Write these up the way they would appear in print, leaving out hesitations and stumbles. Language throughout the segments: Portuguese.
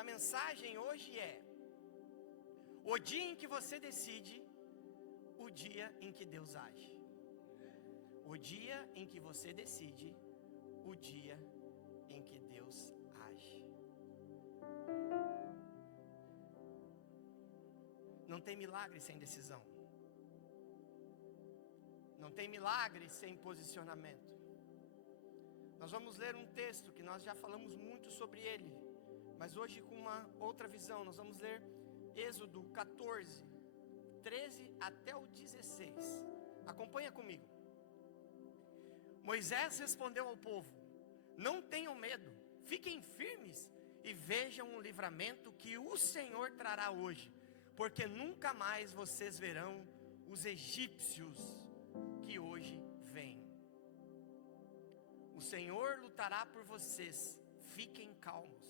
da mensagem hoje é: o dia em que você decide, o dia em que Deus age. O dia em que você decide, o dia em que Deus age. Não tem milagre sem decisão. Não tem milagre sem posicionamento. Nós vamos ler um texto que nós já falamos muito sobre ele, mas hoje com uma outra visão. Nós vamos ler Êxodo 14, 13 até o 16. Acompanha comigo. Moisés respondeu ao povo: não tenham medo, fiquem firmes e vejam o livramento que o Senhor trará hoje, porque nunca mais vocês verão os egípcios que hoje vêm. O Senhor lutará por vocês, fiquem calmos.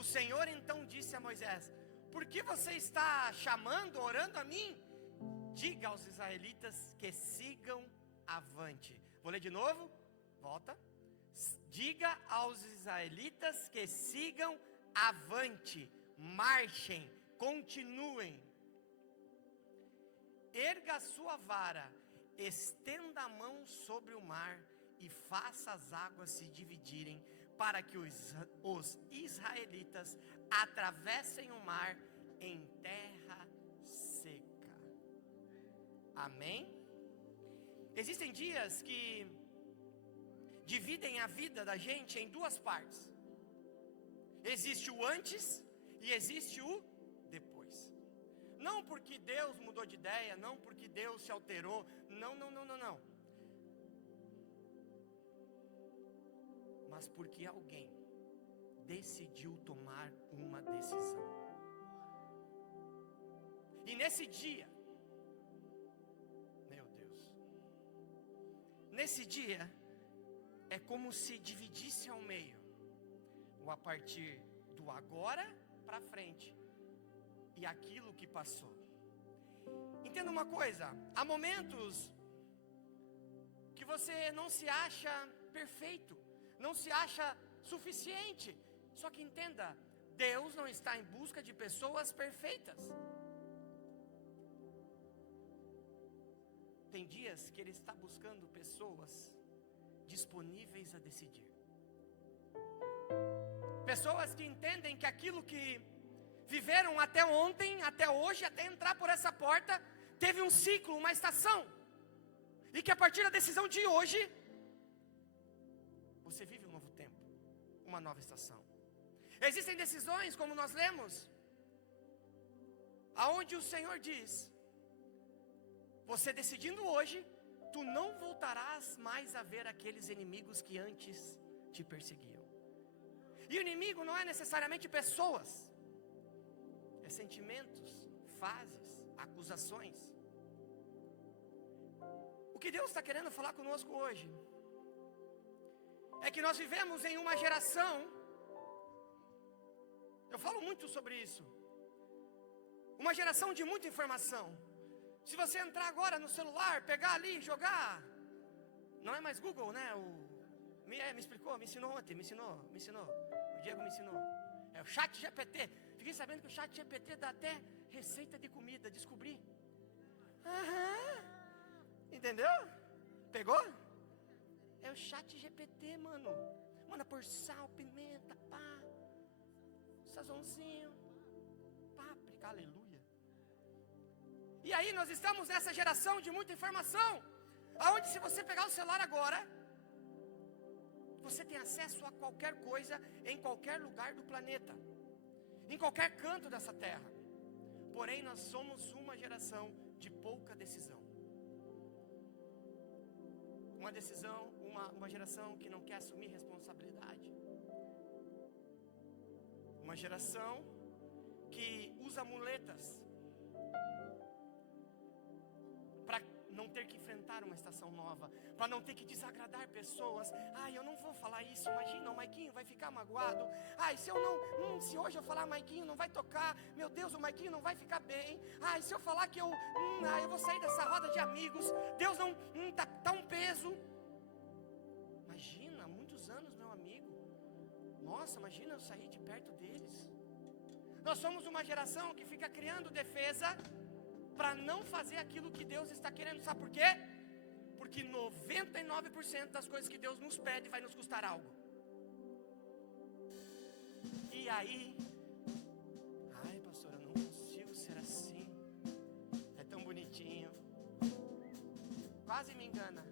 O Senhor então disse a Moisés: por que você está chamando, orando a mim? Diga aos israelitas que sigam avante. Vou ler de novo, volta. Diga aos israelitas que sigam avante, marchem, continuem. Erga a sua vara, estenda a mão sobre o mar e faça as águas se dividirem, para que os israelitas atravessem o mar em terra seca. Amém? Existem dias que dividem a vida da gente em duas partes. Existe o antes e existe o depois. Não porque Deus mudou de ideia, não porque Deus se alterou, não. Mas porque alguém decidiu tomar uma decisão. E nesse dia, meu Deus, nesse dia é como se dividisse ao meio, ou a partir do agora para frente, e aquilo que passou. Entenda uma coisa: há momentos que você não se acha perfeito, não se acha suficiente. Só que entenda, Deus não está em busca de pessoas perfeitas. Tem dias que Ele está buscando pessoas disponíveis a decidir. Pessoas que entendem que aquilo que viveram até ontem, até hoje, até entrar por essa porta, teve um ciclo, uma estação. E que a partir da decisão de hoje, você vive um novo tempo, uma nova estação. Existem decisões, como nós lemos, aonde o Senhor diz: você decidindo hoje, tu não voltarás mais a ver aqueles inimigos que antes te perseguiam. E o inimigo não é necessariamente pessoas, é sentimentos, fases, acusações. O que Deus está querendo falar conosco hoje é que nós vivemos em uma geração, eu falo muito sobre isso, uma geração de muita informação. Se você entrar agora no celular, pegar ali, jogar, não é mais Google, né? Me explicou, me ensinou ontem, me ensinou, o Diego me ensinou. É o Chat GPT. Fiquei sabendo que o Chat GPT dá até receita de comida, descobri. Entendeu? Pegou? É o Chat GPT, mano. Manda por sal, pimenta, pá, sazonzinho, páprica, aleluia. E aí nós estamos nessa geração de muita informação, aonde se você pegar o celular agora, você tem acesso a qualquer coisa, em qualquer lugar do planeta, em qualquer canto dessa terra. Porém nós somos uma geração de pouca decisão. Uma geração que não quer assumir responsabilidade. Uma geração que usa muletas para não ter que enfrentar uma estação nova, para não ter que desagradar pessoas. Eu não vou falar isso, imagina, o Maiquinho vai ficar magoado. Se hoje eu falar Maiquinho não vai tocar, meu Deus, o Maiquinho não vai ficar bem. Se eu falar que eu vou sair dessa roda de amigos, Deus não, tá um peso. Imagina, muitos anos, meu amigo. Nossa, imagina eu sair de perto deles. Nós somos uma geração que fica criando defesa para não fazer aquilo que Deus está querendo. Sabe por quê? Porque 99% das coisas que Deus nos pede vai nos custar algo. E aí, ai pastor, eu não consigo ser assim. É tão bonitinho. Quase me engana.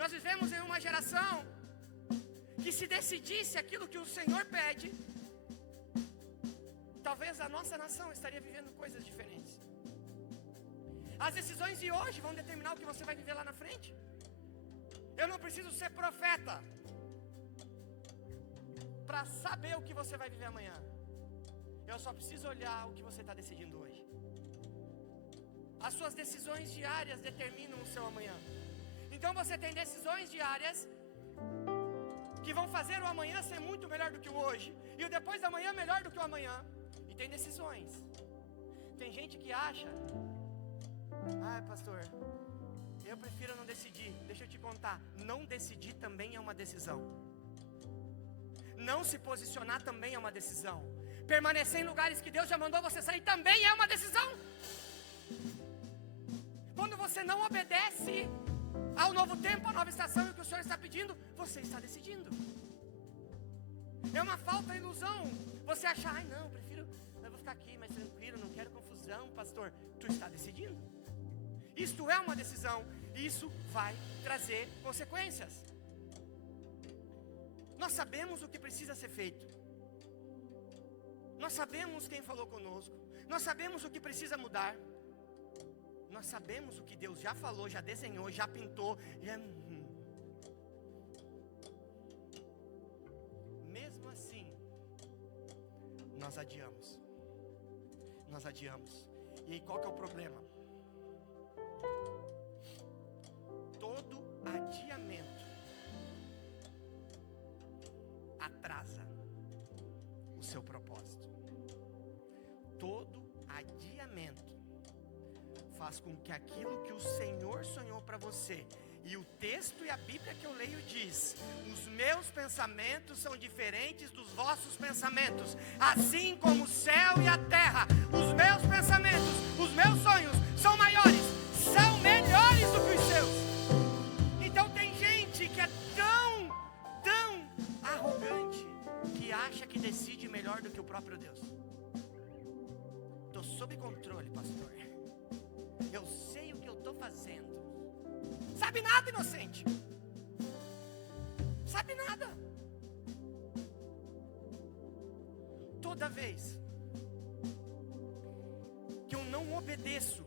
Nós vivemos em uma geração que, se decidisse aquilo que o Senhor pede, talvez a nossa nação estaria vivendo coisas diferentes. As decisões de hoje vão determinar o que você vai viver lá na frente. Eu não preciso ser profeta para saber o que você vai viver amanhã. Eu só preciso olhar o que você está decidindo hoje. As suas decisões diárias determinam o seu amanhã. Então você tem decisões diárias que vão fazer o amanhã ser muito melhor do que o hoje, e o depois da manhã melhor do que o amanhã. E tem decisões. Tem gente que acha: ai pastor, eu prefiro não decidir. Deixa eu te contar, não decidir também é uma decisão. Não se posicionar também é uma decisão. Permanecer em lugares que Deus já mandou você sair também é uma decisão. Quando você não obedece ao novo tempo, à nova estação, e o que o Senhor está pedindo, você está decidindo. É uma falta de ilusão você achar: ai não, eu vou ficar aqui mais tranquilo, não quero confusão, pastor. Tu está decidindo. Isto é uma decisão, e isso vai trazer consequências. Nós sabemos o que precisa ser feito. Nós sabemos quem falou conosco. Nós sabemos o que precisa mudar. Nós sabemos o que Deus já falou, já desenhou, já pintou. Mesmo assim, nós adiamos. Nós adiamos. E aí, qual que é o problema? Todo adiamento atrasa o seu propósito. Todo adiamento faz com que aquilo que o Senhor sonhou para você, e o texto e a Bíblia que eu leio diz: os meus pensamentos são diferentes dos vossos pensamentos, assim como o céu e a terra. Os meus pensamentos, os meus sonhos são maiores, são melhores do que os seus. Então tem gente que é tão arrogante, que acha que decide melhor do que o próprio Deus. Estou sob controle, pastor. Eu sei o que eu estou fazendo. Sabe nada, inocente. Sabe nada. Toda vez que eu não obedeço,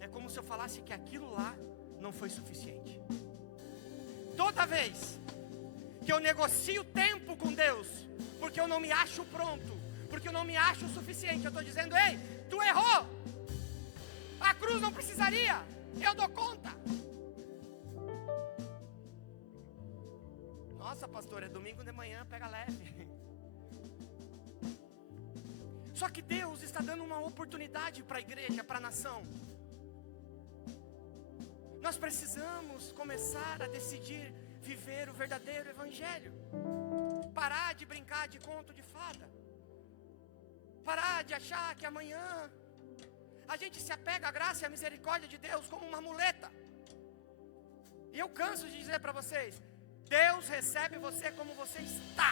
é como se eu falasse que aquilo lá não foi suficiente. Toda vez que eu negocio tempo com Deus, porque eu não me acho pronto, porque eu não me acho o suficiente, eu estou dizendo: ei, tu errou. A cruz não precisaria, eu dou conta. Nossa, pastor, é domingo de manhã, pega leve. Só que Deus está dando uma oportunidade para a igreja, para a nação. Nós precisamos começar a decidir viver o verdadeiro evangelho. Parar de brincar de conto de fada. Parar de achar que amanhã a gente se apega à graça e à misericórdia de Deus como uma muleta. E eu canso de dizer para vocês: Deus recebe você como você está.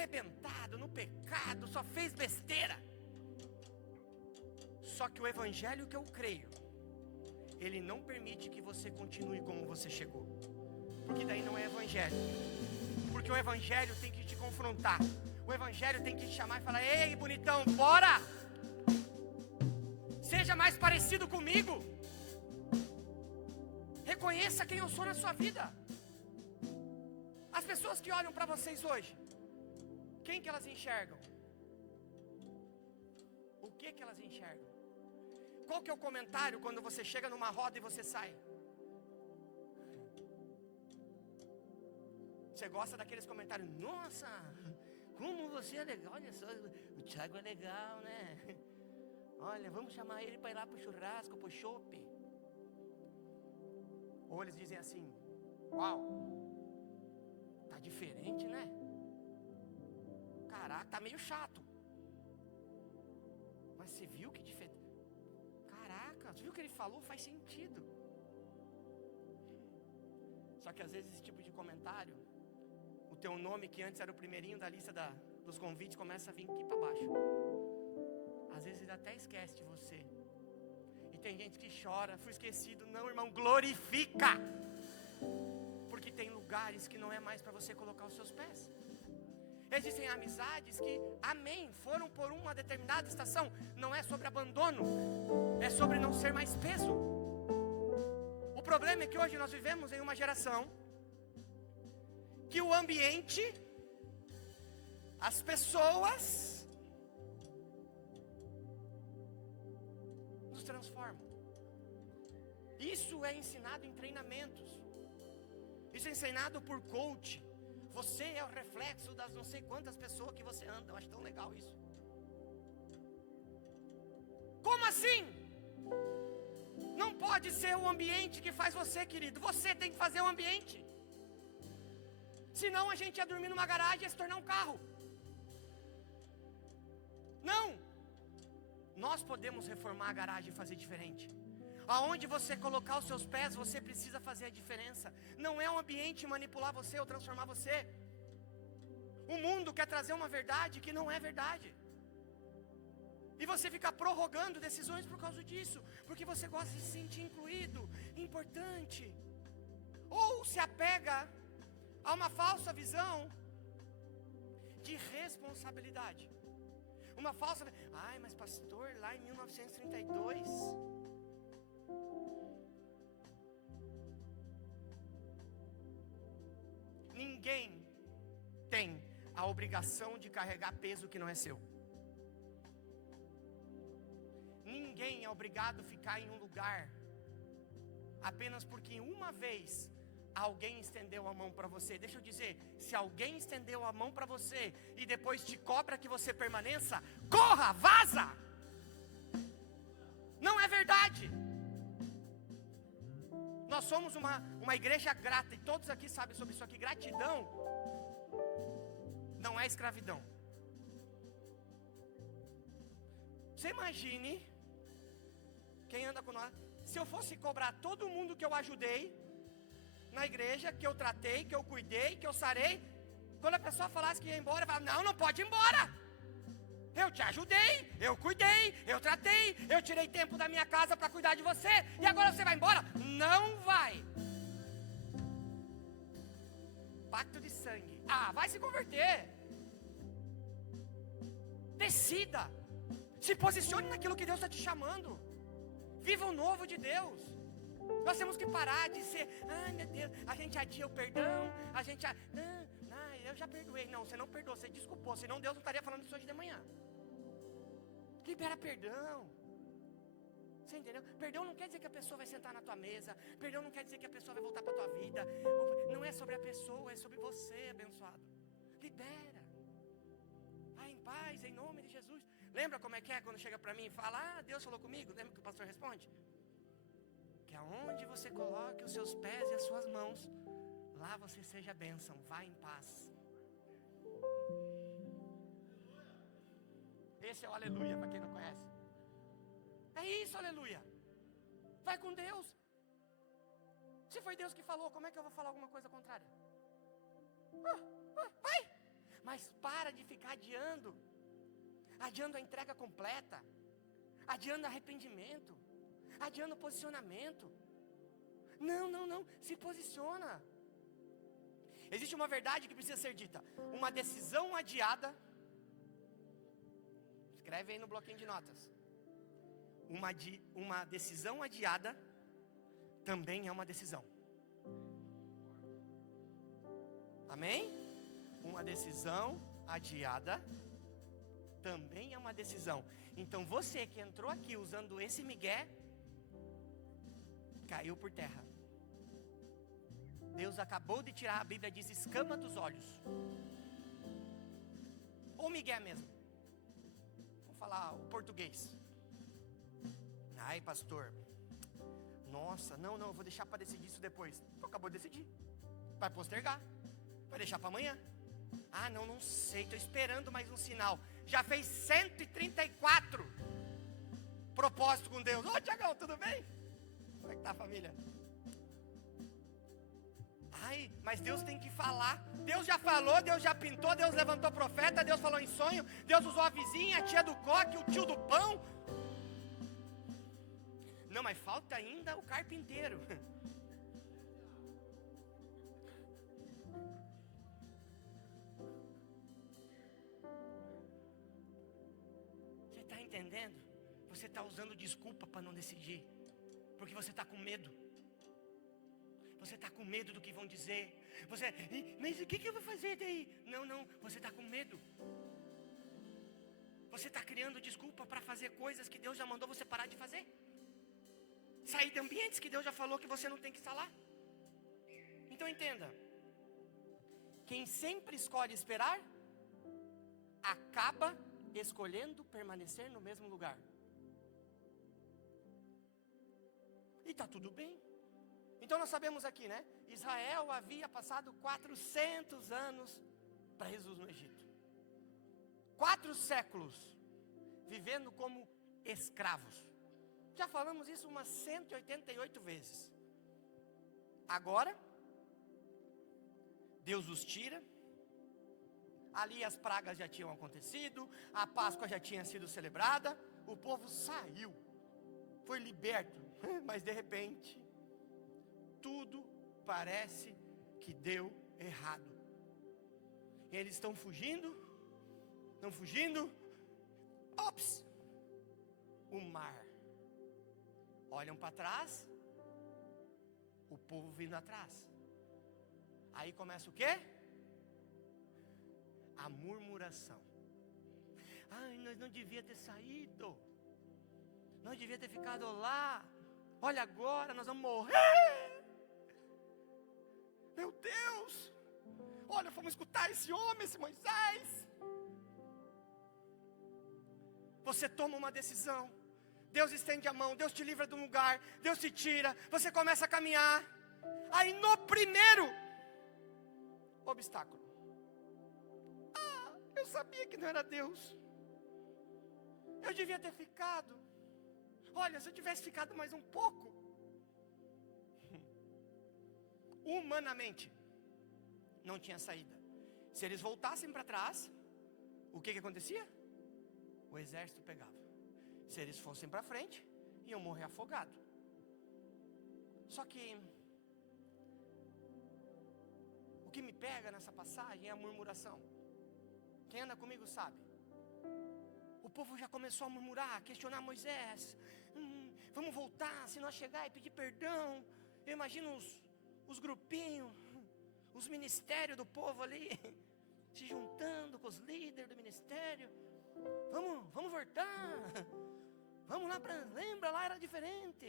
Rebentado no pecado, só fez besteira. Só que o evangelho que eu creio, ele não permite que você continue como você chegou. Porque daí não é evangelho. Porque o evangelho tem que te confrontar. O evangelho tem que te chamar e falar: ei, bonitão, bora! Seja mais parecido comigo. Reconheça quem eu sou na sua vida. As pessoas que olham para vocês hoje, quem que elas enxergam? O que que elas enxergam? Qual que é o comentário quando você chega numa roda e você sai? Você gosta daqueles comentários: nossa, como você é legal, olha só, o Thiago é legal, né? Olha, vamos chamar ele para ir lá pro churrasco, pro chopp. Ou eles dizem assim: uau, tá meio chato. Mas você viu que diferente? Caraca, você viu o que ele falou? Faz sentido. Só que às vezes esse tipo de comentário, o teu nome que antes era o primeirinho da lista dos convites, começa a vir aqui para baixo. Às vezes ele até esquece de você. E tem gente que chora, fui esquecido. Não, irmão, glorifica. Porque tem lugares que não é mais para você colocar os seus pés. Existem amizades que, amém, foram por uma determinada estação. Não é sobre abandono, é sobre não ser mais peso. O problema é que hoje nós vivemos em uma geração que o ambiente, as pessoas, nos transformam. Isso é ensinado em treinamentos. Isso é ensinado por coach. Você é o reflexo das não sei quantas pessoas que você anda. Eu acho tão legal isso. Como assim? Não pode ser o ambiente que faz você, querido. Você tem que fazer o ambiente. Senão a gente ia dormir numa garagem e ia se tornar um carro. Não. Nós podemos reformar a garagem e fazer diferente. Aonde você colocar os seus pés, você precisa fazer a diferença. Não é um ambiente manipular você ou transformar você. O mundo quer trazer uma verdade que não é verdade. E você fica prorrogando decisões por causa disso, porque você gosta de se sentir incluído, importante. Ou se apega a uma falsa visão de responsabilidade. Uma falsa... Ai, mas pastor, lá em 1932... Ninguém tem a obrigação de carregar peso que não é seu. Ninguém é obrigado a ficar em um lugar apenas porque uma vez alguém estendeu a mão para você. Deixa eu dizer, se alguém estendeu a mão para você e depois te cobra que você permaneça, corra, vaza! Não é verdade. Nós somos uma igreja grata, e todos aqui sabem sobre isso aqui. Gratidão não é escravidão. Você imagine quem anda com nós. Se eu fosse cobrar todo mundo que eu ajudei na igreja, que eu tratei, que eu cuidei, que eu sarei, quando a pessoa falasse que ia embora, eu falava, não, não pode ir embora. Eu te ajudei, eu cuidei, eu tratei, eu tirei tempo da minha casa para cuidar de você, e agora você vai embora? Não vai. Pacto de sangue. Ah, vai se converter. Decida. Se posicione naquilo que Deus está te chamando. Viva o novo de Deus. Nós temos que parar de ser, ai meu Deus, a gente adia o perdão, a gente... eu já perdoei. Não, você não perdoou, você desculpou, senão Deus não estaria falando isso hoje de manhã. Libera perdão. Você entendeu? Perdão não quer dizer que a pessoa vai sentar na tua mesa. Perdão não quer dizer que a pessoa vai voltar para a tua vida. Não é sobre a pessoa, é sobre você, abençoado. Libera. Vai em paz, em nome de Jesus. Lembra como é que é quando chega para mim e fala, Deus falou comigo? Lembra que o pastor responde? Que aonde você coloque os seus pés e as suas mãos, lá você seja bênção. Vá em paz. Esse é o aleluia, para quem não conhece. É isso, aleluia. Vai com Deus. Se foi Deus que falou, como é que eu vou falar alguma coisa contrária? Vai. Mas para de ficar adiando a entrega completa, adiando arrependimento, adiando posicionamento. Não, se posiciona. Existe uma verdade que precisa ser dita. Uma decisão adiada, escreve aí no bloquinho de notas. Uma decisão adiada também é uma decisão. Amém? Uma decisão adiada também é uma decisão. Então você que entrou aqui usando esse migué, caiu por terra. Deus acabou de tirar, a Bíblia diz, escama dos olhos. Ou migué mesmo. Vamos falar o português. Ai, pastor, nossa, não, eu vou deixar para decidir isso depois. Acabou de decidir. Vai postergar. Vai deixar para amanhã. Ah, não sei, estou esperando mais um sinal. Já fez 134 propósitos com Deus. Ô Tiagão, tudo bem? Como é que está a família? Ai, mas Deus tem que falar. Deus já falou, Deus já pintou, Deus levantou profeta, Deus falou em sonho, Deus usou a vizinha, a tia do coque, o tio do pão. Não, mas falta ainda o carpinteiro. Você está entendendo? Você está usando desculpa para não decidir, porque você está com medo. Você está com medo do que vão dizer. Mas o que eu vou fazer daí? Não, você está com medo. Você está criando desculpa para fazer coisas que Deus já mandou você parar de fazer. Sair de ambientes que Deus já falou que você não tem que estar lá. Então entenda. Quem sempre escolhe esperar, acaba escolhendo permanecer no mesmo lugar. E está tudo bem. Então nós sabemos aqui, né? Israel havia passado 400 anos para Jesus no Egito. 4 séculos vivendo como escravos. Já falamos isso umas 188 vezes. Agora, Deus os tira. Ali as pragas já tinham acontecido, a Páscoa já tinha sido celebrada, o povo saiu, foi liberto, mas de repente, tudo parece que deu errado. Eles estão fugindo, ops, o mar. Olham para trás, o povo vindo atrás. Aí começa o quê? A murmuração. Ai, nós não devia ter saído. Nós devia ter ficado lá. Olha agora, nós vamos morrer. Meu Deus. Olha, vamos escutar esse homem, esse Moisés. Você toma uma decisão. Deus estende a mão, Deus te livra de um lugar, Deus te tira, você começa a caminhar. Aí no primeiro obstáculo, eu sabia que não era Deus. Eu devia ter ficado. Olha, se eu tivesse ficado mais um pouco. Humanamente, não tinha saída. Se eles voltassem para trás, o que acontecia? O exército pegava. Se eles fossem para frente, iam morrer afogados. Só que o que me pega nessa passagem é a murmuração. Quem anda comigo sabe. O povo já começou a murmurar, a questionar Moisés. Vamos voltar, se nós chegar e pedir perdão. Eu imagino os grupinhos, os ministérios do povo ali, se juntando com os líderes do ministério. Vamos voltar. Vamos lá para... Lembra, lá era diferente.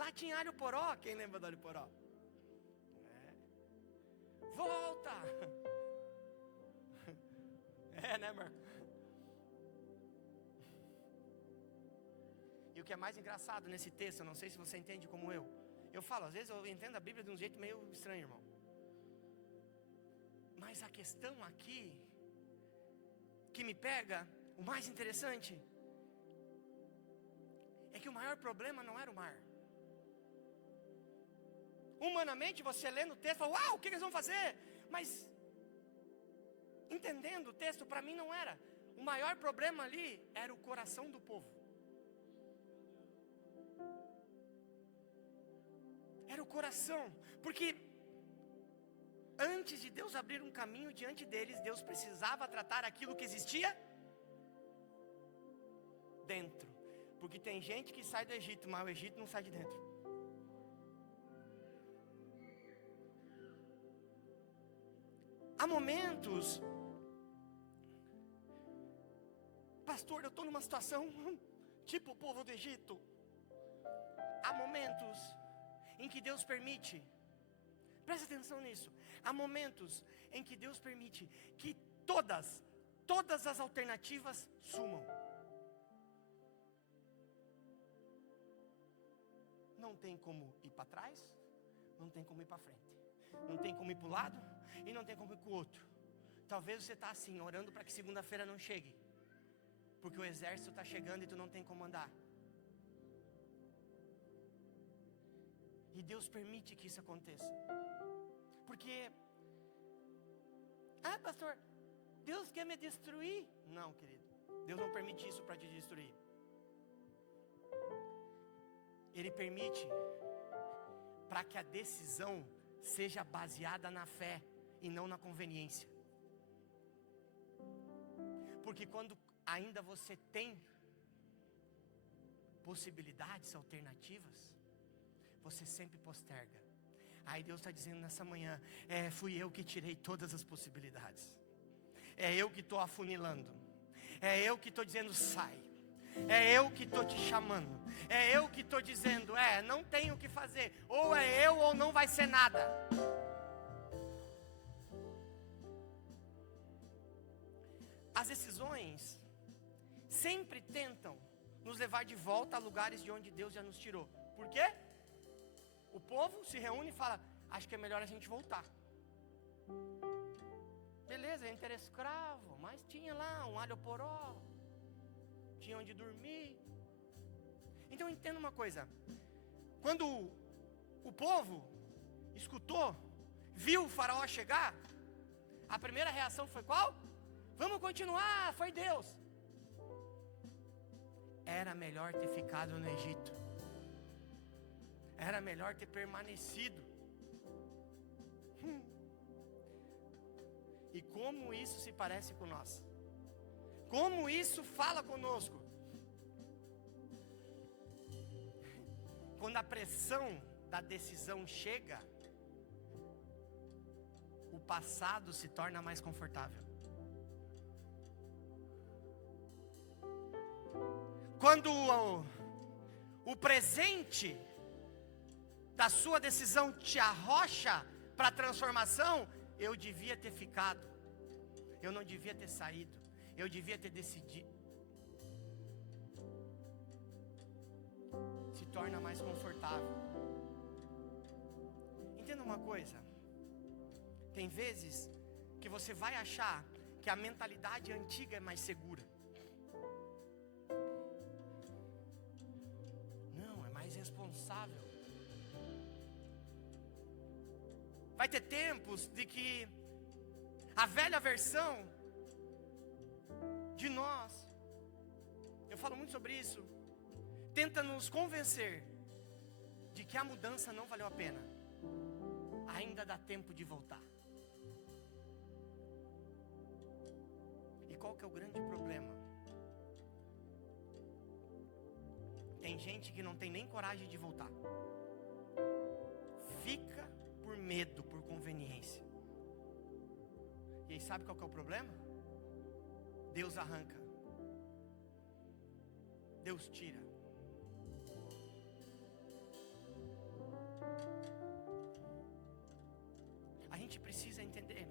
Lá tinha alho poró. Quem lembra do alho poró? Volta. Né, Marco? E o que é mais engraçado nesse texto, eu não sei se você entende como eu. Eu falo, às vezes eu entendo a Bíblia de um jeito meio estranho, irmão. Mas a questão aqui, que me pega, o mais interessante, é que o maior problema não era o mar. Humanamente, você lendo o texto, fala, uau, o que eles vão fazer? Mas, entendendo o texto, para mim não era. O maior problema ali era o coração do povo. Era o coração, porque antes de Deus abrir um caminho diante deles, Deus precisava tratar aquilo que existia dentro. Porque tem gente que sai do Egito, mas o Egito não sai de dentro. Há momentos, pastor, eu estou numa situação tipo o povo do Egito. Há momentos em que Deus permite, presta atenção nisso, há momentos em que Deus permite que todas as alternativas sumam. Não tem como ir para trás, não tem como ir para frente, não tem como ir para o lado e não tem como ir para o outro. Talvez você está assim, orando para que segunda-feira não chegue, porque o exército está chegando e tu não tem como andar. E Deus permite que isso aconteça. Porque, pastor, Deus quer me destruir. Não, querido, Deus não permite isso para te destruir. Ele permite para que a decisão seja baseada na fé e não na conveniência. Porque quando ainda você tem possibilidades alternativas, você sempre posterga. Aí Deus está dizendo nessa manhã: fui eu que tirei todas as possibilidades. É eu que estou afunilando. É eu que estou dizendo sai. É eu que estou te chamando. É eu que estou dizendo, não tenho o que fazer. Ou é eu ou não vai ser nada. As decisões sempre tentam nos levar de volta a lugares de onde Deus já nos tirou. Por quê? O povo se reúne e fala: acho que é melhor a gente voltar. Beleza, a gente era escravo, mas tinha lá um alho poró, tinha onde dormir. Então entenda uma coisa: quando o povo escutou, viu o faraó chegar, a primeira reação foi qual? Vamos continuar, foi Deus. Era melhor ter ficado no Egito. Era melhor ter permanecido. E como isso se parece com nós? Como isso fala conosco? Quando a pressão da decisão chega, o passado se torna mais confortável. Quando o presente da sua decisão te arrocha para a transformação, eu devia ter ficado, eu não devia ter saído, eu devia ter decidido. Se torna mais confortável. Entenda uma coisa: tem vezes que você vai achar que a mentalidade antiga é mais segura. Não, é mais responsável. Vai ter tempos de que a velha versão de nós, eu falo muito sobre isso, tenta nos convencer de que a mudança não valeu a pena. Ainda dá tempo de voltar. E qual que é o grande problema? Tem gente que não tem nem coragem de voltar. Fica por medo, por conveniência. E aí sabe qual que é o problema? Deus arranca. Deus tira. A gente precisa entender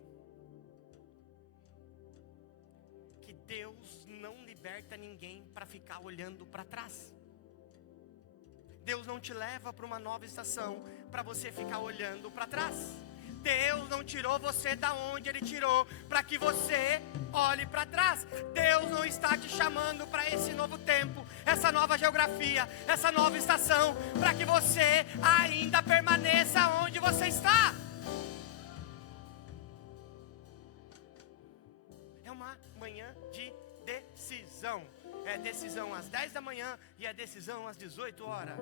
que Deus não liberta ninguém para ficar olhando para trás. Deus não te leva para uma nova estação para você ficar olhando para trás. Deus não tirou você da onde Ele tirou para que você olhe para trás. Deus não está te chamando para esse novo tempo, essa nova geografia, essa nova estação, para que você ainda permaneça onde você está. É uma manhã de decisão. É decisão às 10 da manhã e é decisão às 18 horas.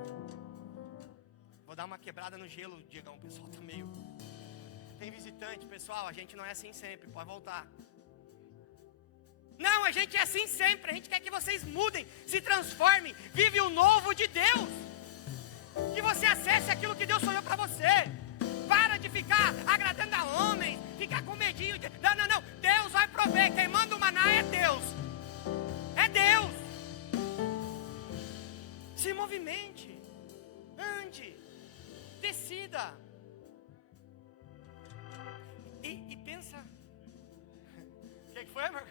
Vou dar uma quebrada no gelo, Diegão, o pessoal tá meio... Tem visitante, pessoal, a gente não é assim sempre, pode voltar. Não, a gente é assim sempre, a gente quer que vocês mudem, se transformem, vive o novo de Deus. Que você acesse aquilo que Deus sonhou para você. Para de ficar agradando a homens, ficar com medinho de... Não, Deus vai prover, quem manda o maná é Deus. É Deus. Se movimente, ande, decida. E pensa. O que foi, meu?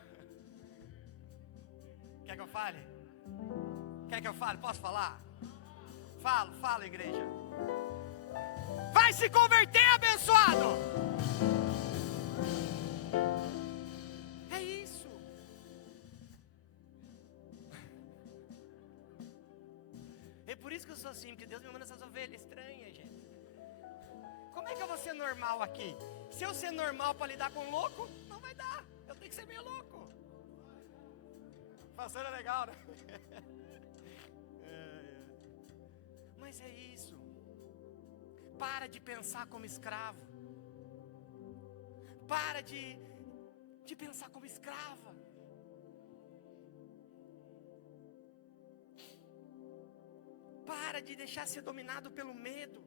Quer que eu fale? Quer que eu fale? Posso falar? Fala, igreja. Vai se converter, abençoado. sou assim, porque Deus me manda essas ovelhas estranhas, gente. Como é que eu vou ser normal aqui? Se eu ser normal para lidar com louco, não vai dar. Eu tenho que ser meio louco. Pastor é legal, né? Mas é isso. Para de pensar como escravo. Para de pensar como escrava. Para de deixar ser dominado pelo medo,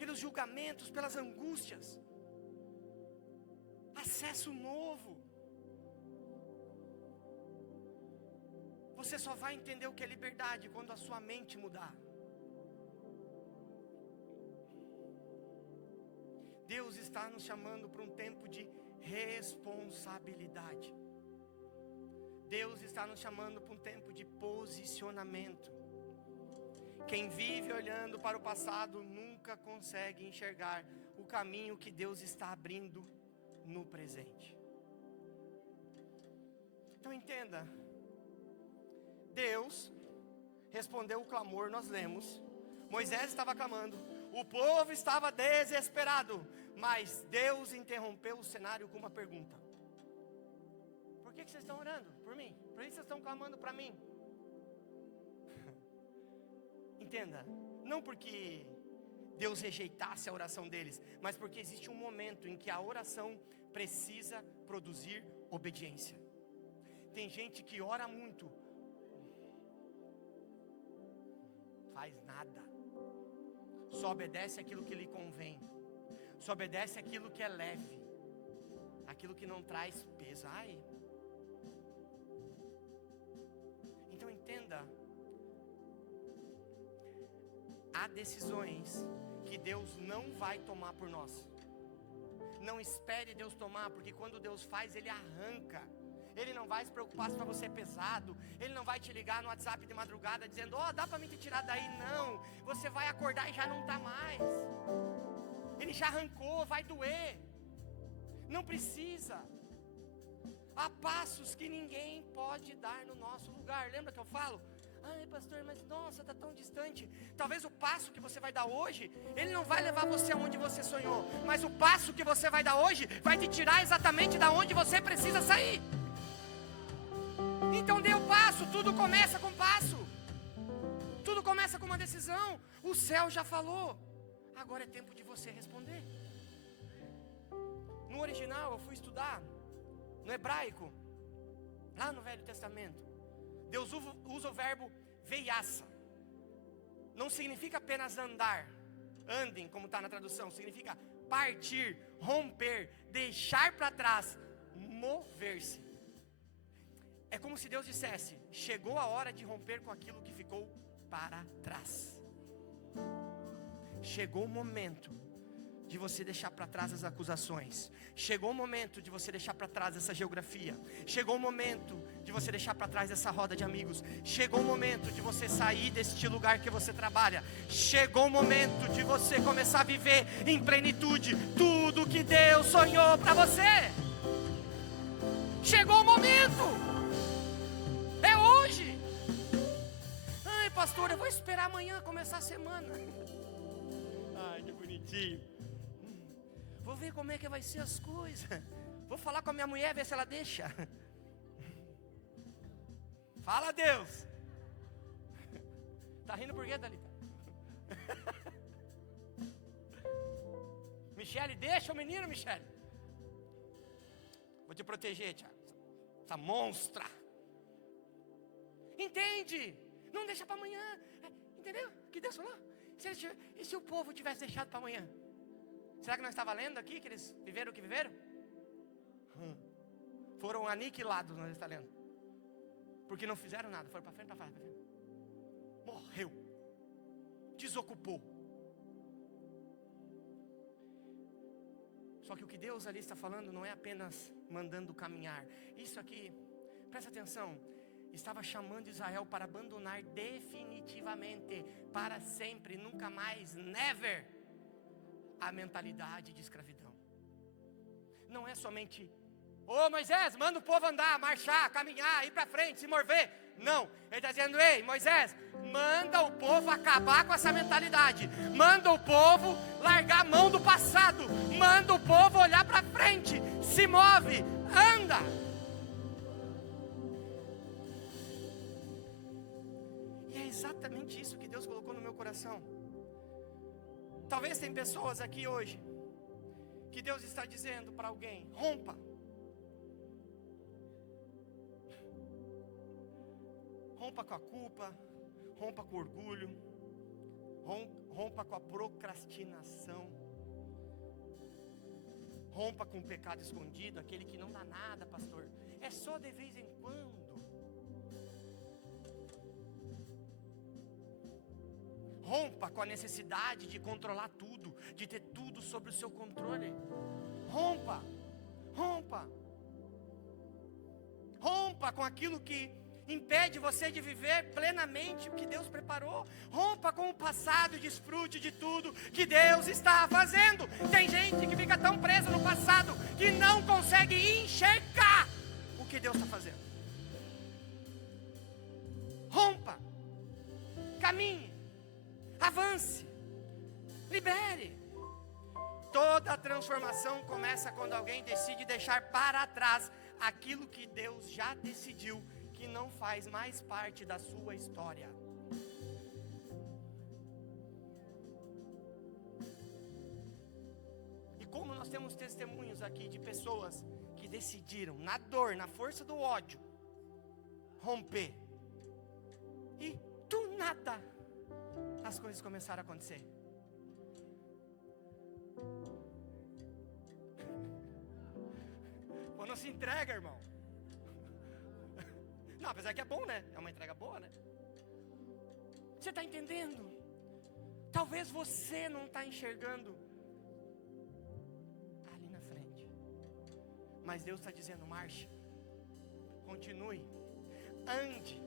pelos julgamentos, pelas angústias. Acesso novo. Você só vai entender o que é liberdade quando a sua mente mudar. Deus está nos chamando para um tempo de responsabilidade. Deus está nos chamando para um tempo de posicionamento. Quem vive olhando para o passado nunca consegue enxergar o caminho que Deus está abrindo no presente. Então entenda, Deus respondeu o clamor, nós lemos, Moisés estava clamando, o povo estava desesperado, mas Deus interrompeu o cenário com uma pergunta: por que vocês estão orando por mim? Por que vocês estão clamando para mim? Entenda, não porque Deus rejeitasse a oração deles, mas porque existe um momento em que a oração precisa produzir obediência. Tem gente que ora muito, faz nada, só obedece aquilo que lhe convém, só obedece aquilo que é leve, aquilo que não traz peso. Então entenda, há decisões que Deus não vai tomar por nós. Não espere Deus tomar, porque quando Deus faz, Ele arranca. Ele não vai se preocupar se para você é pesado. Ele não vai te ligar no WhatsApp de madrugada dizendo: dá para mim te tirar daí. Não, você vai acordar e já não está mais. Ele já arrancou, vai doer. Não precisa. Há passos que ninguém pode dar no nosso lugar. Lembra que eu falo? Ai, pastor, mas nossa, está tão distante. Talvez o passo que você vai dar hoje, ele não vai levar você aonde você sonhou, mas o passo que você vai dar hoje vai te tirar exatamente da onde você precisa sair. Então dê o passo. Tudo começa com passo. Tudo começa com uma decisão. O céu já falou. Agora é tempo de você responder. No original eu fui estudar no hebraico, lá no Velho Testamento, Deus usa o verbo veiaça. Não significa apenas andar, andem, como está na tradução. Significa partir, romper, deixar para trás, mover-se. É como se Deus dissesse: chegou a hora de romper com aquilo que ficou para trás. Chegou o momento de você deixar para trás as acusações. Chegou o momento de você deixar para trás essa geografia. Chegou o momento de você deixar para trás essa roda de amigos. Chegou o momento de você sair deste lugar que você trabalha. Chegou o momento de você começar a viver em plenitude tudo que Deus sonhou para você. Chegou o momento. É hoje. Ai, pastor, eu vou esperar amanhã começar a semana. Ai, que bonitinho. Vou ver como é que vai ser as coisas. Vou falar com a minha mulher, ver se ela deixa. Fala, Deus. Tá rindo por quê, Thalita? Michele, deixa o menino, Michele. Vou te proteger, Tiago. Essa monstra. Entende? Não deixa para amanhã. Entendeu? Que Deus falou? E se o povo tivesse deixado para amanhã? Será que nós estávamos lendo aqui que eles viveram o que viveram? Foram aniquilados, nós estamos lendo. Porque não fizeram nada, foram para frente, para frente, para frente. Morreu. Desocupou. Só que o que Deus ali está falando não é apenas mandando caminhar. Isso aqui, presta atenção, estava chamando Israel para abandonar definitivamente, para sempre, nunca mais, never, a mentalidade de escravidão. Não é somente: Moisés, manda o povo andar, marchar, caminhar, ir para frente, se mover. Não, ele está dizendo: ei, Moisés, Manda o povo acabar com essa mentalidade. Manda o povo largar a mão do passado. Manda o povo olhar para frente. Se move, anda. E é exatamente isso que Deus colocou no meu coração. Talvez tem pessoas aqui hoje que Deus está dizendo para alguém: rompa. Rompa com a culpa, rompa com o orgulho, rompa com a procrastinação, rompa com o pecado escondido, aquele que não dá nada, pastor, é só de vez em quando. Rompa com a necessidade de controlar tudo, de ter tudo sob o seu controle. Rompa, rompa, rompa com aquilo que impede você de viver plenamente o que Deus preparou. Rompa com o passado e desfrute de tudo que Deus está fazendo. Tem gente que fica tão presa no passado que não consegue enxergar o que Deus está fazendo. Rompa, caminhe, avance, libere. Toda transformação começa quando alguém decide deixar para trás aquilo que Deus já decidiu que não faz mais parte da sua história. E como nós temos testemunhos aqui de pessoas que decidiram, na dor, na força do ódio, romper, e do nada as coisas começaram a acontecer. Pô, não se entrega, irmão. Não, apesar que é bom, né? É uma entrega boa, né? Você está entendendo? Talvez você não está enxergando ali na frente, mas Deus está dizendo: marche, continue, ande.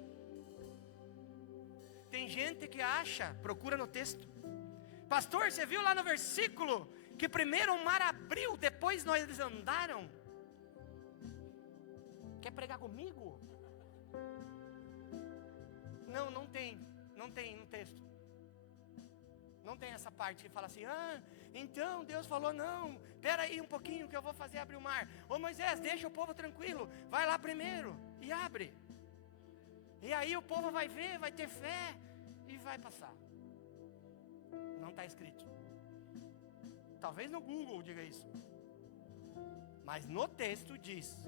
Tem gente que acha, procura no texto: pastor, você viu lá no versículo que primeiro o mar abriu, depois eles andaram? Quer pregar comigo? Não tem no texto. Não tem essa parte que fala assim: então Deus falou, não, espera aí um pouquinho que eu vou fazer abrir o mar. Ô Moisés, deixa o povo tranquilo, vai lá primeiro e abre. E aí o povo vai ver, vai ter fé e vai passar. Não está escrito. Talvez no Google diga isso, mas no texto diz: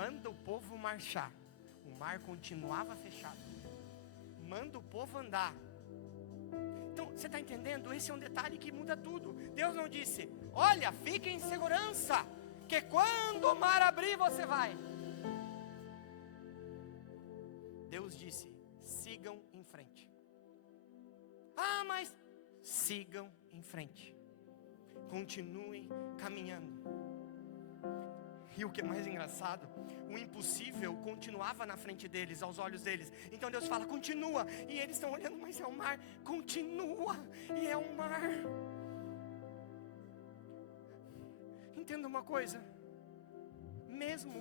manda o povo marchar. O mar continuava fechado. Manda o povo andar. Então, você está entendendo? Esse é um detalhe que muda tudo. Deus não disse: olha, fique em segurança, que quando o mar abrir você vai. Deus disse: sigam em frente. Mas sigam em frente. Continuem caminhando. E o que é mais engraçado, o impossível continuava na frente deles, aos olhos deles. Então Deus fala: continua. E eles estão olhando: mas é o mar. Continua, e é o mar. Entenda uma coisa: mesmo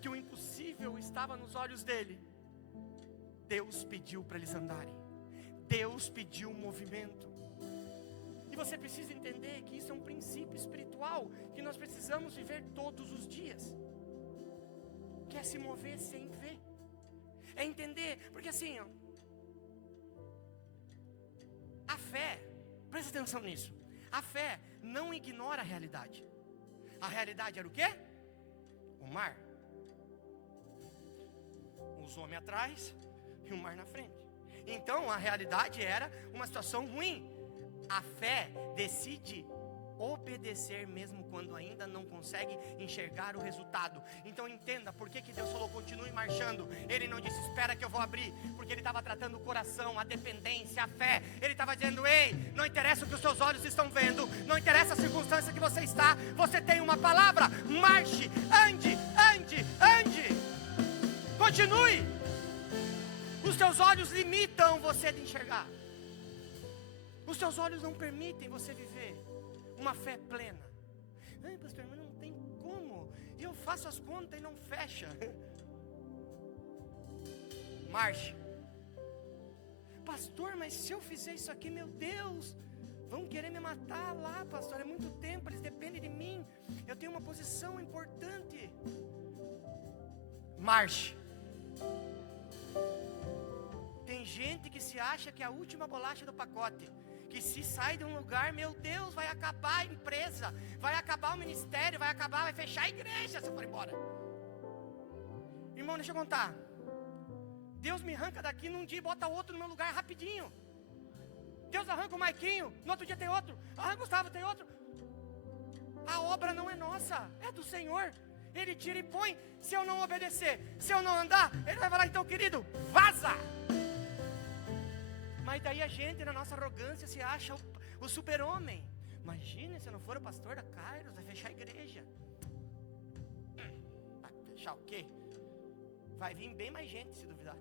que o impossível estava nos olhos dele, Deus pediu para eles andarem. Deus pediu um movimento. E você precisa entender que isso é um princípio espiritual que nós precisamos viver todos os dias. Que é se mover sem ver. É entender, porque assim, a fé, presta atenção nisso. A fé não ignora a realidade. A realidade era o quê? O mar. Os homens atrás e o mar na frente. Então a realidade era uma situação ruim. A fé decide obedecer mesmo quando ainda não consegue enxergar o resultado. Então entenda por que Deus falou: continue marchando. Ele não disse: espera que eu vou abrir, porque Ele estava tratando o coração, a dependência, a fé. Ele estava dizendo: ei, não interessa o que os seus olhos estão vendo, não interessa a circunstância que você está, você tem uma palavra. Marche, ande, ande, ande. Continue. Os teus olhos limitam você de enxergar. Os teus olhos não permitem você viver uma fé plena. Ai, pastor, mas não tem como. Eu faço as contas e não fecha. Marche. Pastor, mas se eu fizer isso aqui, meu Deus, vão querer me matar lá, pastor, é muito tempo, eles dependem de mim, eu tenho uma posição importante. Marche. Tem gente que se acha que é a última bolacha do pacote, que se sai de um lugar, meu Deus, vai acabar a empresa, vai acabar o ministério, vai fechar a igreja se eu for embora. Irmão, deixa eu contar. Deus me arranca daqui num dia e bota outro no meu lugar rapidinho. Deus arranca o Maiquinho, no outro dia tem outro. Arranca o Gustavo, tem outro. A obra não é nossa, é do Senhor. Ele tira e põe. Se eu não obedecer, se eu não andar, Ele vai falar, então querido, vaza. Mas daí a gente, na nossa arrogância, se acha o super-homem. Imagina se eu não for o pastor da Kairos, vai fechar a igreja. Vai fechar o quê? Vai vir bem mais gente, se duvidar.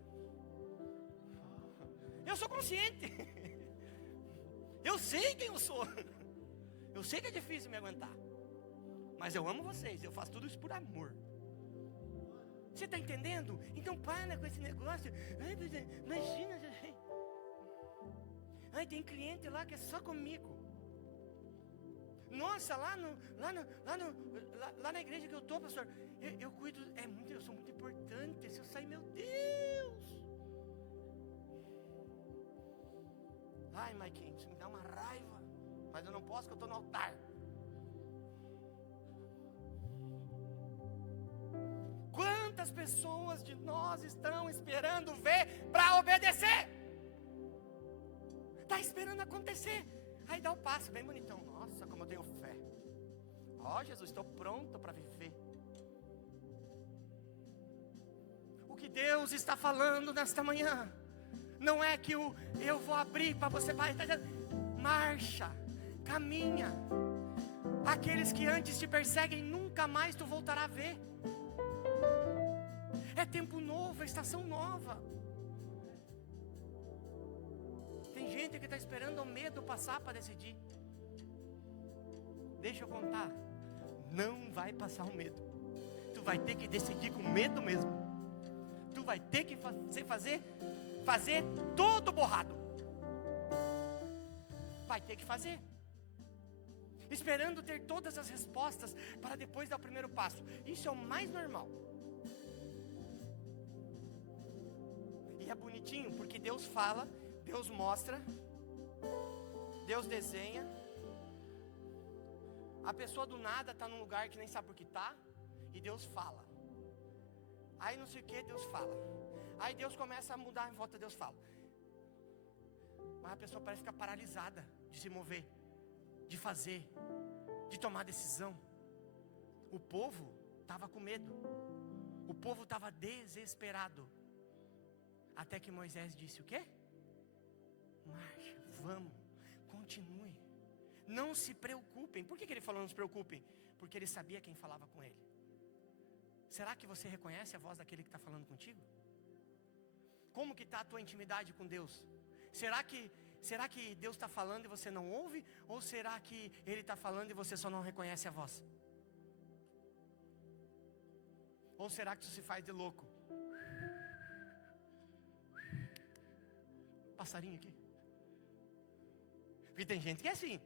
Eu sou consciente. Eu sei quem eu sou. Eu sei que é difícil me aguentar. Mas eu amo vocês, eu faço tudo isso por amor. Você está entendendo? Então para com esse negócio. Ai, imagina. Ai, tem cliente lá que é só comigo. Nossa, lá na igreja que eu estou, pastor, eu cuido, eu sou muito importante. Se eu sair, meu Deus. Ai, Maiquinho, isso me dá uma raiva. Mas eu não posso, que eu estou no altar. Quantas pessoas de nós estão esperando ver para obedecer? Está esperando acontecer. Aí dá o passo, bem bonitão. Nossa, como eu tenho fé. Ó, Jesus, estou pronto para viver. O que Deus está falando nesta manhã não é que eu vou abrir para você, marcha, caminha. Aqueles que antes te perseguem, nunca mais tu voltará a ver. É tempo novo, é estação nova. Tem gente que está esperando o medo passar para decidir. Deixa eu contar. Não vai passar o medo. Tu vai ter que decidir com medo mesmo. Tu vai ter que fazer todo borrado. Vai ter que fazer. Esperando ter todas as respostas para depois dar o primeiro passo. Isso é o mais normal. E é bonitinho, porque Deus fala, Deus mostra, Deus desenha. A pessoa do nada está num lugar que nem sabe por que está, e Deus fala. Aí não sei o que, Deus fala. Aí Deus começa a mudar em volta, Deus fala. Mas a pessoa parece ficar paralisada de se mover, de fazer, de tomar decisão. O povo estava com medo. O povo estava desesperado. Até que Moisés disse o quê? Marcha, vamos, continue. Não se preocupem. Por que ele falou não se preocupem? Porque ele sabia quem falava com ele. Será que você reconhece a voz daquele que está falando contigo? Como que está a tua intimidade com Deus? Será que Deus está falando e você não ouve? Ou será que Ele está falando e você só não reconhece a voz? Ou será que tu se faz de louco? Passarinho aqui. Porque tem gente que é assim.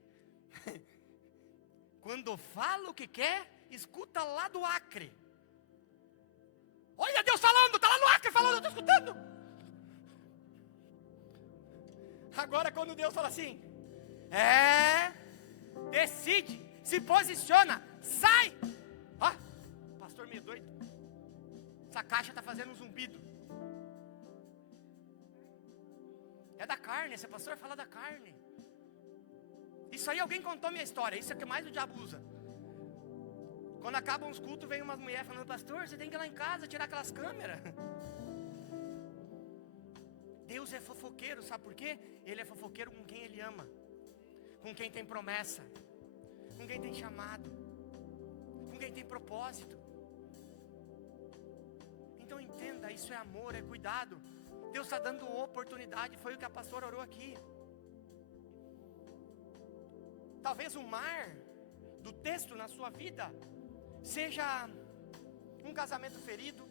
Quando fala o que quer, escuta lá do Acre. Olha Deus falando, está lá no Acre falando, eu estou escutando. Agora quando Deus fala assim, decide, se posiciona, sai. Ó, pastor meio doido. Essa caixa está fazendo um zumbido. É da carne, esse pastor fala da carne. Isso aí alguém contou minha história, isso é o que mais o diabo usa. Quando acabam os cultos, vem umas mulheres falando, pastor, você tem que ir lá em casa, tirar aquelas câmeras. Deus é fofoqueiro, sabe por quê? Ele é fofoqueiro com quem Ele ama, com quem tem promessa, com quem tem chamado, com quem tem propósito. Então entenda, isso é amor, é cuidado. Deus está dando oportunidade, foi o que a pastora orou aqui. Talvez o mar do texto na sua vida seja um casamento ferido,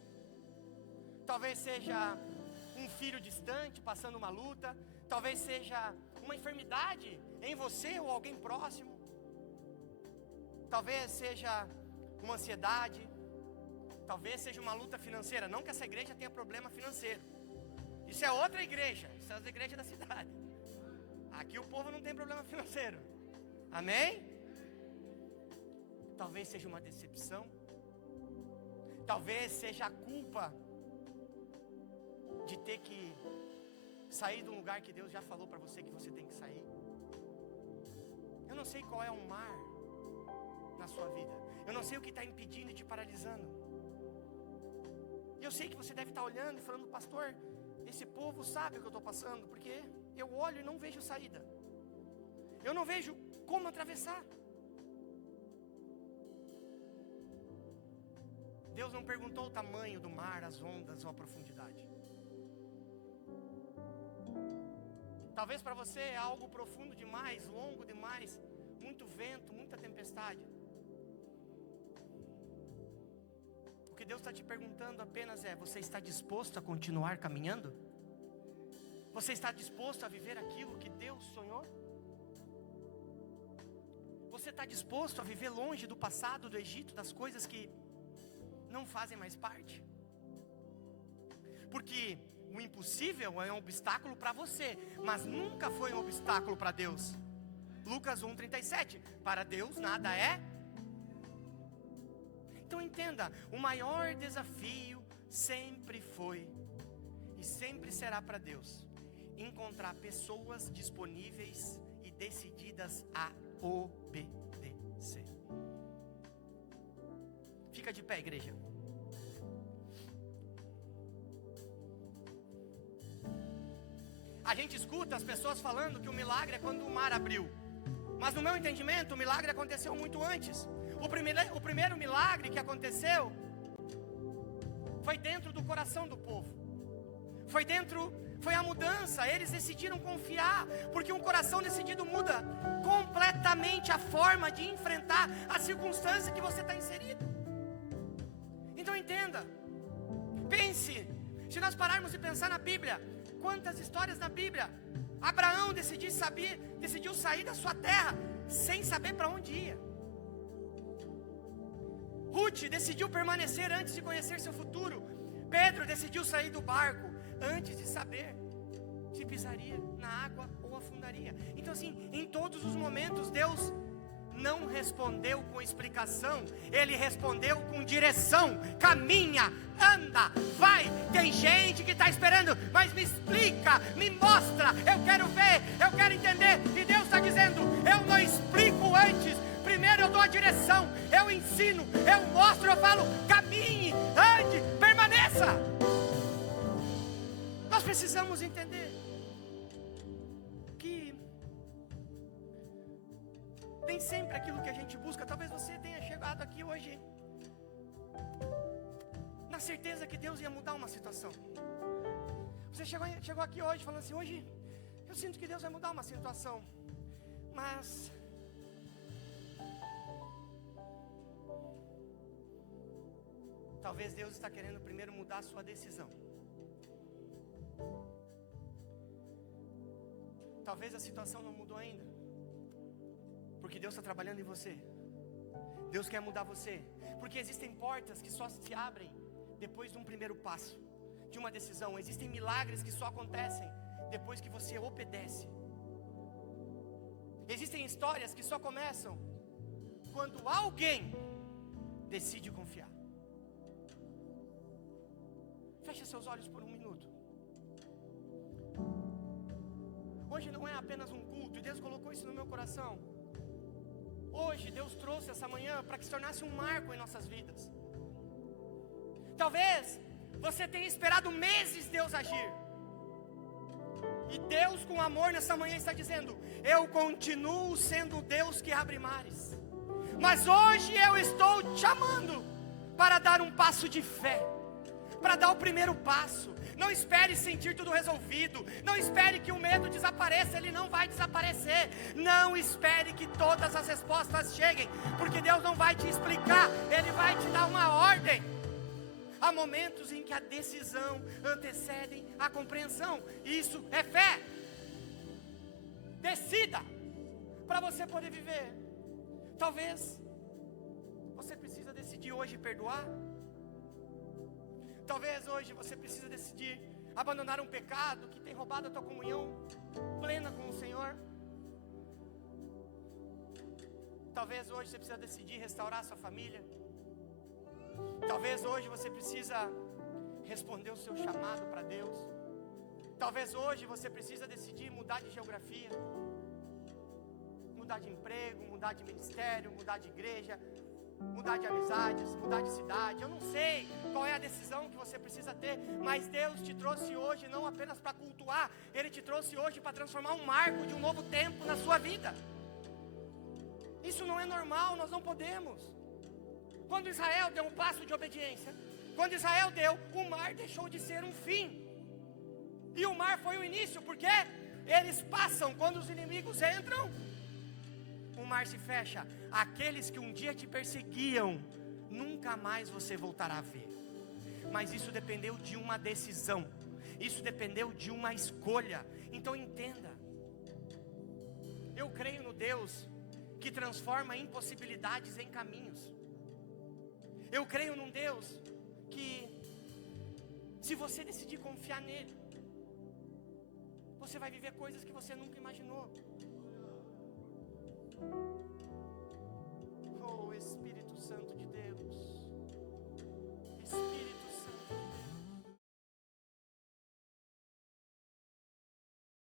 talvez seja um filho distante, passando uma luta. Talvez seja uma enfermidade em você ou alguém próximo. Talvez seja uma ansiedade. Talvez seja uma luta financeira. Não que essa igreja tenha problema financeiro. Isso é outra igreja. Isso é as igrejas da cidade. Aqui o povo não tem problema financeiro. Amém? Talvez seja uma decepção. Talvez seja a culpa de ter que sair de um lugar que Deus já falou para você que você tem que sair. Eu não sei qual é o mar na sua vida. Eu não sei o que está impedindo e te paralisando. Eu sei que você deve estar olhando e falando: pastor, esse povo sabe o que eu estou passando, porque eu olho e não vejo saída. Eu não vejo como atravessar. Deus não perguntou o tamanho do mar, as ondas ou a profundidade. Talvez para você é algo profundo demais, longo demais, muito vento, muita tempestade. O que Deus está te perguntando apenas é: você está disposto a continuar caminhando? Você está disposto a viver aquilo que Deus sonhou? Você está disposto a viver longe do passado, do Egito, das coisas que não fazem mais parte? Porque o impossível é um obstáculo para você, mas nunca foi um obstáculo para Deus. Lucas 1:37, para Deus nada é. Então entenda, o maior desafio sempre foi e sempre será para Deus encontrar pessoas disponíveis e decididas a obedecer. Fica de pé, igreja. A gente escuta as pessoas falando que o milagre é quando o mar abriu. Mas no meu entendimento, o milagre aconteceu muito antes. O primeiro milagre que aconteceu foi dentro do coração do povo. Foi a mudança. Eles decidiram confiar, porque um coração decidido muda completamente a forma de enfrentar a circunstância que você está inserido. Então entenda, pense, se nós pararmos e pensar na Bíblia, quantas histórias na Bíblia? Abraão decidiu sair da sua terra sem saber para onde ia. Ruth decidiu permanecer antes de conhecer seu futuro. Pedro decidiu sair do barco antes de saber se pisaria na água ou afundaria. Então assim, em todos os momentos Deus não respondeu com explicação, Ele respondeu com direção. Caminha, anda, vai. Tem gente que está esperando, mas me explica, me mostra, eu quero ver, eu quero entender. E Deus está dizendo: eu não explico antes, primeiro eu dou a direção, eu ensino, eu mostro, eu falo: caminhe, ande, permaneça. Nós precisamos entender que nem sempre aquilo que a gente busca. Talvez você tenha chegado aqui hoje na certeza que Deus ia mudar uma situação. Você chegou aqui hoje falando assim: hoje eu sinto que Deus vai mudar uma situação, mas talvez Deus está querendo primeiro mudar a sua decisão. Talvez a situação não mudou ainda, porque Deus está trabalhando em você. Deus quer mudar você, porque existem portas que só se abrem depois de um primeiro passo, de uma decisão. Existem milagres que só acontecem depois que você obedece. Existem histórias que só começam quando alguém decide confiar. Feche seus olhos por um minuto. Hoje não é apenas um culto, e Deus colocou isso no meu coração. Hoje Deus trouxe essa manhã para que se tornasse um marco em nossas vidas. Talvez você tenha esperado meses Deus agir, e Deus com amor nessa manhã está dizendo: eu continuo sendo o Deus que abre mares, mas hoje eu estou te chamando para dar um passo de fé, para dar o primeiro passo. Não espere sentir tudo resolvido. Não espere que o medo desapareça. Ele não vai desaparecer. Não espere que todas as respostas cheguem, porque Deus não vai te explicar, Ele vai te dar uma ordem. Há momentos em que a decisão antecede a compreensão. Isso é fé. Decida para você poder viver. Talvez você precisa decidir hoje perdoar. Talvez hoje você precisa decidir abandonar um pecado que tem roubado a tua comunhão plena com o Senhor. Talvez hoje você precisa decidir restaurar a sua família. Talvez hoje você precisa responder o seu chamado para Deus. Talvez hoje você precisa decidir mudar de geografia, mudar de emprego, mudar de ministério, mudar de igreja, mudar de amizades, mudar de cidade. Eu não sei qual é a decisão que você precisa ter, mas Deus te trouxe hoje não apenas para cultuar, Ele te trouxe hoje para transformar um marco de um novo tempo na sua vida. Isso não é normal, nós não podemos. Quando Israel deu um passo de obediência, quando Israel deu, o mar deixou de ser um fim. E o mar foi o início, porque eles passam, quando os inimigos entram, o mar se fecha. Aqueles que um dia te perseguiam, nunca mais você voltará a ver. Mas isso dependeu de uma decisão, isso dependeu de uma escolha. Então entenda, eu creio no Deus que transforma impossibilidades em caminhos. Eu creio num Deus que, se você decidir confiar nele, você vai viver coisas que você nunca imaginou.